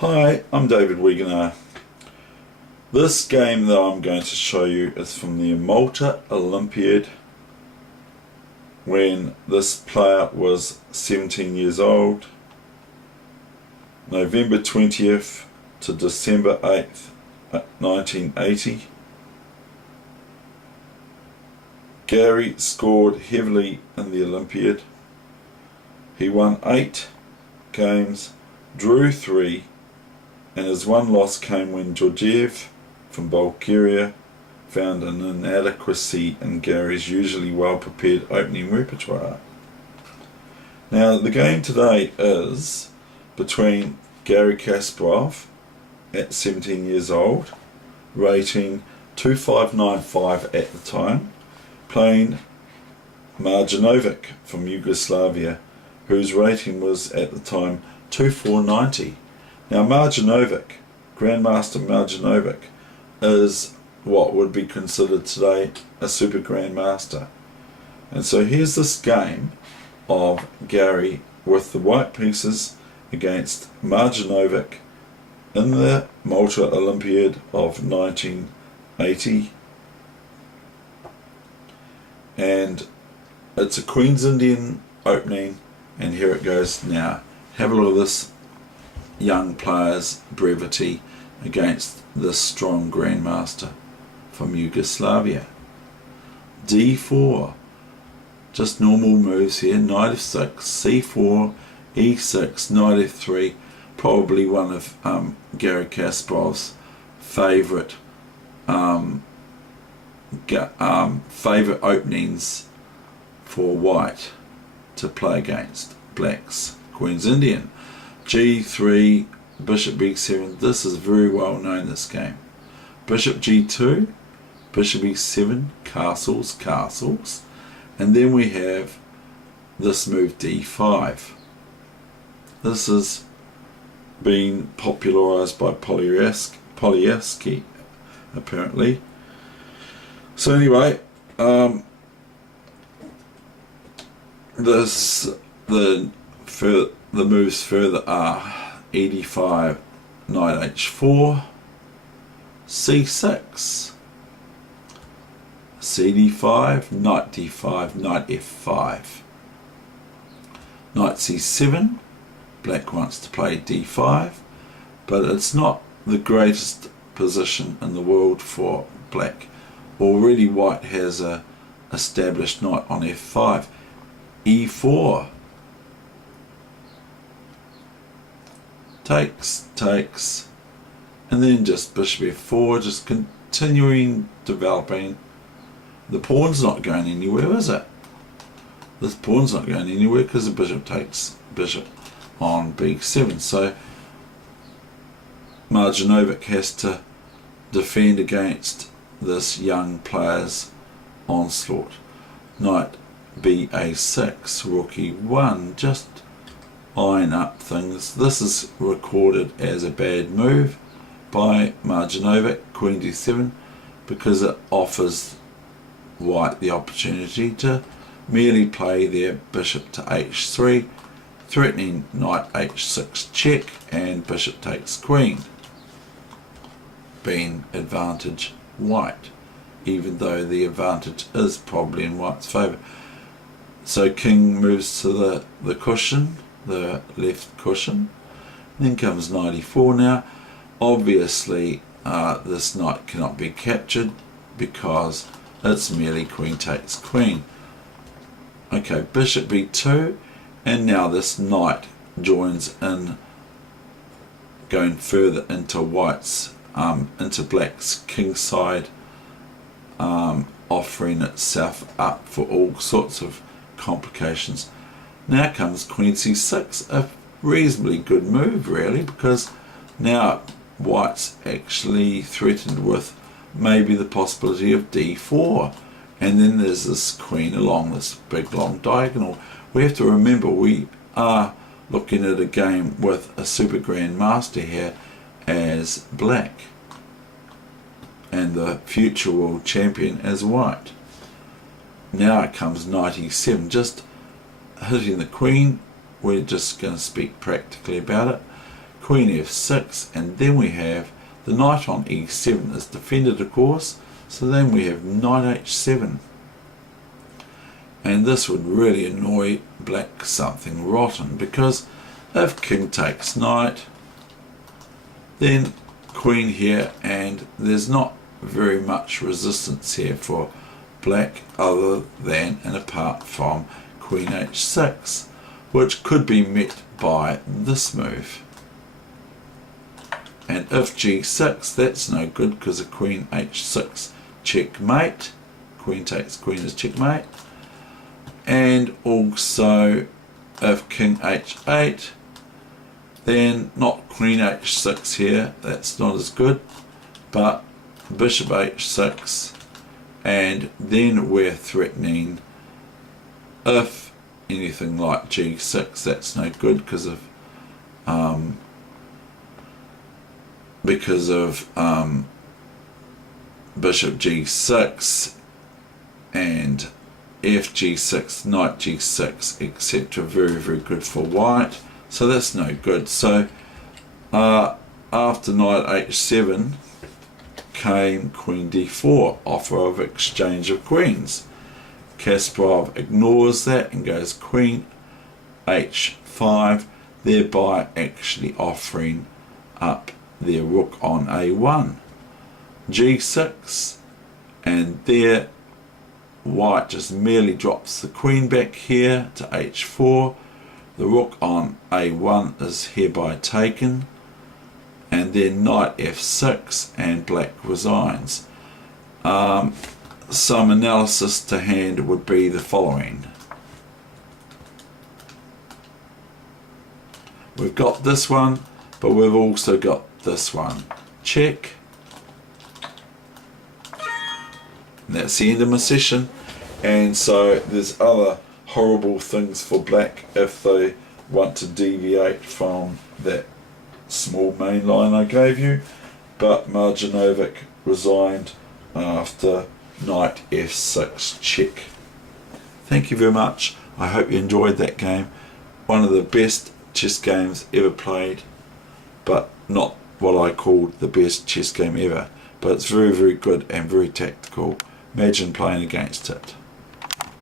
Hi, I'm David Wegener. This game that I'm going to show you is from the Malta Olympiad when this player was 17 years old, November 20th to December 8th, 1980. Gary scored heavily in the Olympiad. He won 8 games, drew 3, and his one loss came when Georgiev from Bulgaria found an inadequacy in Gary's usually well-prepared opening repertoire. Now, the game today is between Gary Kasparov at 17 years old, rating 2595 at the time, playing Marjanovic from Yugoslavia, whose rating was at the time 2490. Now Marjanovic, Grandmaster Marjanovic, is what would be considered today a super grandmaster. And so here's this game of Gary with the white pieces against Marjanovic in the Malta Olympiad of 1980. And it's a Queen's Indian opening, and here it goes now. Have a look at this young player's brevity against this strong grandmaster from Yugoslavia. D4, just normal moves here. Knight f6, c4, e6, knight f3, probably one of Gary Kasparov's favourite favourite openings for white to play against black's Queen's Indian. G3, bishop b7, this is very well known, this game. Bishop g2, bishop e7, castles, castles, and then we have this move d5. This has been popularized by Polyaski apparently. So anyway, the moves further are e5, knight h4, c6, cd5, knight d5, knight f5, knight c7. Black wants to play d5, but it's not the greatest position in the world for black. Already white has a established knight on f5. e4, takes, and then just bishop f4, just continuing developing. The pawn's not going anywhere, is it? This pawn's not going anywhere because the bishop takes bishop on b7. So Marjanovic has to defend against this young player's onslaught. Knight ba6, rook e1, just eyeing up things. This is recorded as a bad move by Marjanovic, queen d7, because it offers white the opportunity to merely play their bishop to h3, threatening knight h6 check, and bishop takes queen, being advantage white, even though the advantage is probably in white's favour. So king moves to the cushion, the left cushion. Then comes knight e4 now. Obviously this knight cannot be captured because it's merely queen takes queen. Okay, bishop b2, and now this knight joins in, going further into white's into black's kingside, offering itself up for all sorts of complications. Now comes queen c6, a reasonably good move really, because now white's actually threatened with maybe the possibility of d4, and then there's this queen along this big long diagonal. We have to remember we are looking at a game with a super grandmaster here as black, and the future world champion as white. Now it comes knight e7, just hitting the queen. We're just going to speak practically about it. queen f6, and then we have the knight on e7 is defended, of course, so then we have knight h7. And this would really annoy black something rotten, because if king takes knight, then queen here, and there's not very much resistance here for black other than and apart from queen h6, which could be met by this move. And if g6, that's no good because of queen h6 checkmate. Queen takes queen is checkmate. And also if king h8, then not queen h6 here, that's not as good, but bishop h6, and then we're threatening if anything like g6, that's no good because of bishop g6 and f g6, knight g6, etc. Very, very good for white, so that's no good. So after knight h7 came queen d4, offer of exchange of queens. Kasparov ignores that and goes queen h5, thereby actually offering up their rook on a1. g6, and there white just merely drops the queen back here to h4. The rook on a1 is hereby taken, and then knight f6, and black resigns. Some analysis to hand would be the following. We've got this one, but we've also got this one. Check. And that's the end of my session. And so there's other horrible things for black if they want to deviate from that small main line I gave you, but Marjanovic resigned after knight f6 check. Thank you very much. I hope you enjoyed that game. One of the best chess games ever played, but not what I called the best chess game ever, but it's very, very good and very tactical. Imagine playing against it.